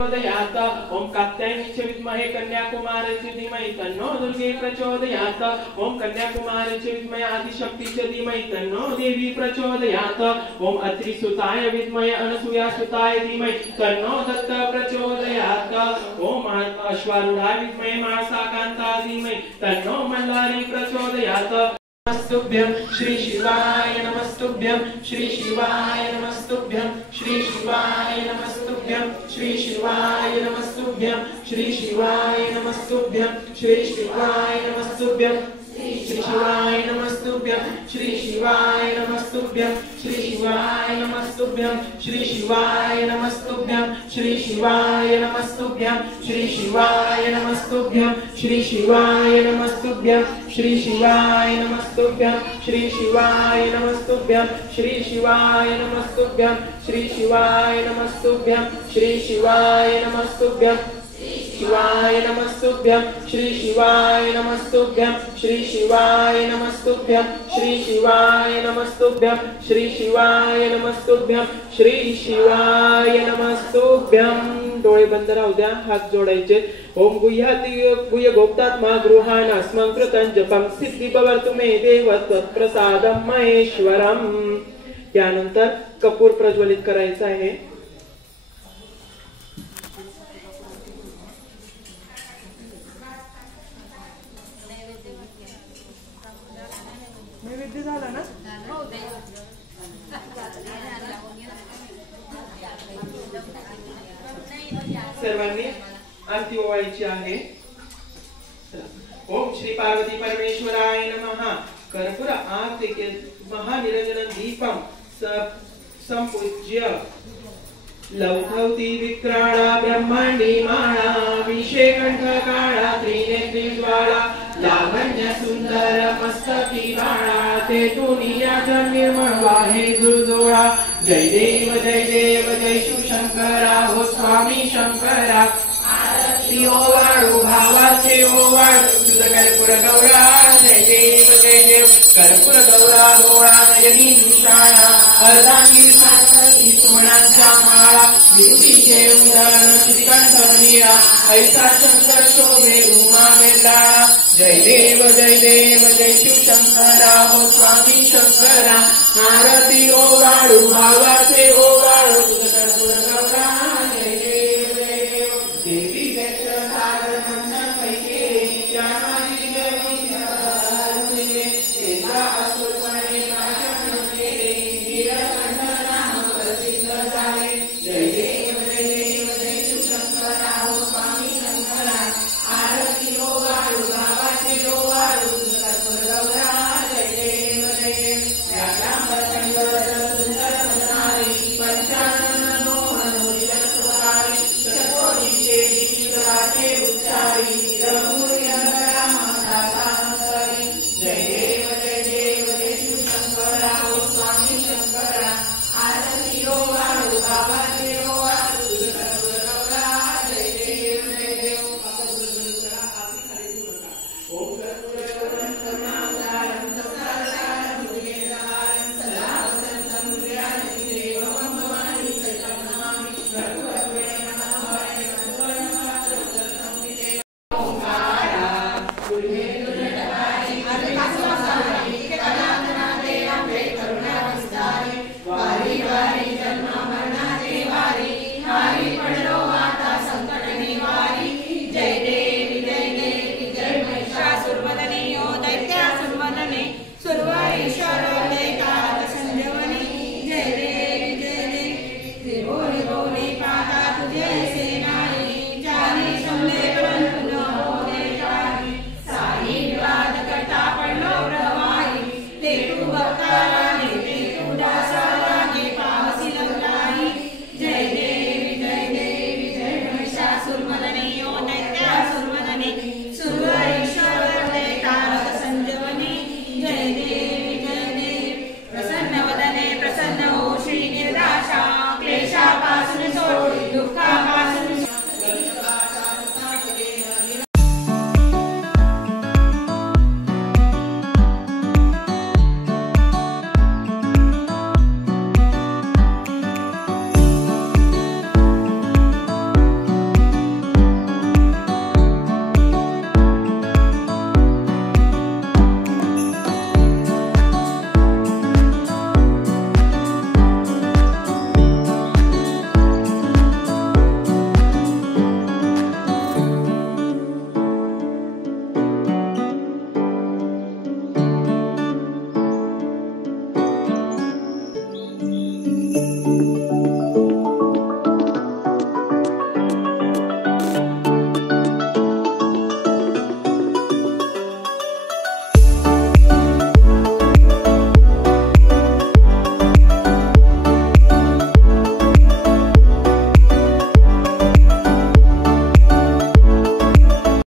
प्रचोदयात् ओम कात्यायनीचे विद्महे कन्याकुमारीचे धीमहि तन्नो दुर्गे प्रचोदयात् ओम कन्याकुमारीचे विद्महे आदिशक्तीचे धीमहि तन्नो देवी प्रचोदयात् ओम अत्रिसुताय विद्महे अनसूयासुताय धीमहि तन्नो दत्त प्रचोदयात् ओम अश्वारूढाय विद्महे मानसाकान्ताय धीमहि तन्नो मल्लारी प्रचोदयात् नमस्तुभ्यं श्री शिवाय नमस्तुभ्यं श्री शिवाय नमस्तुभ्यं श्री शिवाय नमस्तुभ्यं श्री शिवाय नमस्तुभ्यं श्री शिवाय नमस्तुभ्यं श्री शिवाय नमस्तुभ्यं श्री शिवाय नमस्तुभ्यं श्री शिवाय नमस्तुभ्यं श्री शिवाय नमस्तुभ्यं श्री शिवाय नमस्तुभ्यं श्री शिवाय नमस्तुभ्यं श्री शिवाय नमस्तुभ्यं श्री शिवाय नमस्तुभ्यं श्री शिवाय नमस्तुभ्यं श्री शिवाय नमस्तुभ्यं श्री शिवाय नमस्तुभ्यं श्री शिवाय नमस्तुभ्यं श्री शिवाय नमस्तुभ्यं शिवाय नमस्तुभ्यं श्री शिवाय नमस्तुभ्यं श्री शिवाय नमस्तुभ्यं श्री शिवाय नमस्तुभ्यं श्री शिवाय नमस्तुभ्यं श्री शिवाय नमस्तुभ्यं। डोळे बंद राहू द्या, हात जोडायचे। ओम गुह्याति गुह्य गोप्तात्मा गृहाणा स्मंकृतं जपं सिद्धि भवतु मे देव तत्प्रसादं महेश्वरम। त्यानंतर कपूर प्रज्वलित करायचा आहे। नैवेद्य झाला ना? सर्वांनी आरती ओवाळायची आहे। ओम श्री पार्वती परमेश्वराय नमः। कर्पूर आरती महानिरंजन दीपम संपूज्य लौकौती विक्राळा ब्रह्मांडी माळा विषेकंठ काळा त्रिनेत्री ज्वाळा लावण्य सुंदर मस्तकी बाळा ते दुनियाचा निर्मळ वाहे जुळजोळा। जय देव जय देव जय शिवशंकरा हो स्वामी शंकरा। आरती ओवाळू भावाचे ओवाळू तुझ कर्पूर गौरा। जय देव कर्पूर गौरा डोळा नयनी निशाळा अर्धांगी सारखी सोन्याच्या माळा विभूतीचे उदरण श्रीकंठ नीळा ऐसा शंकर शोभे उमा वेल्लाळा। जय देव जय शिवशंकरा हो स्वामी शंकरा।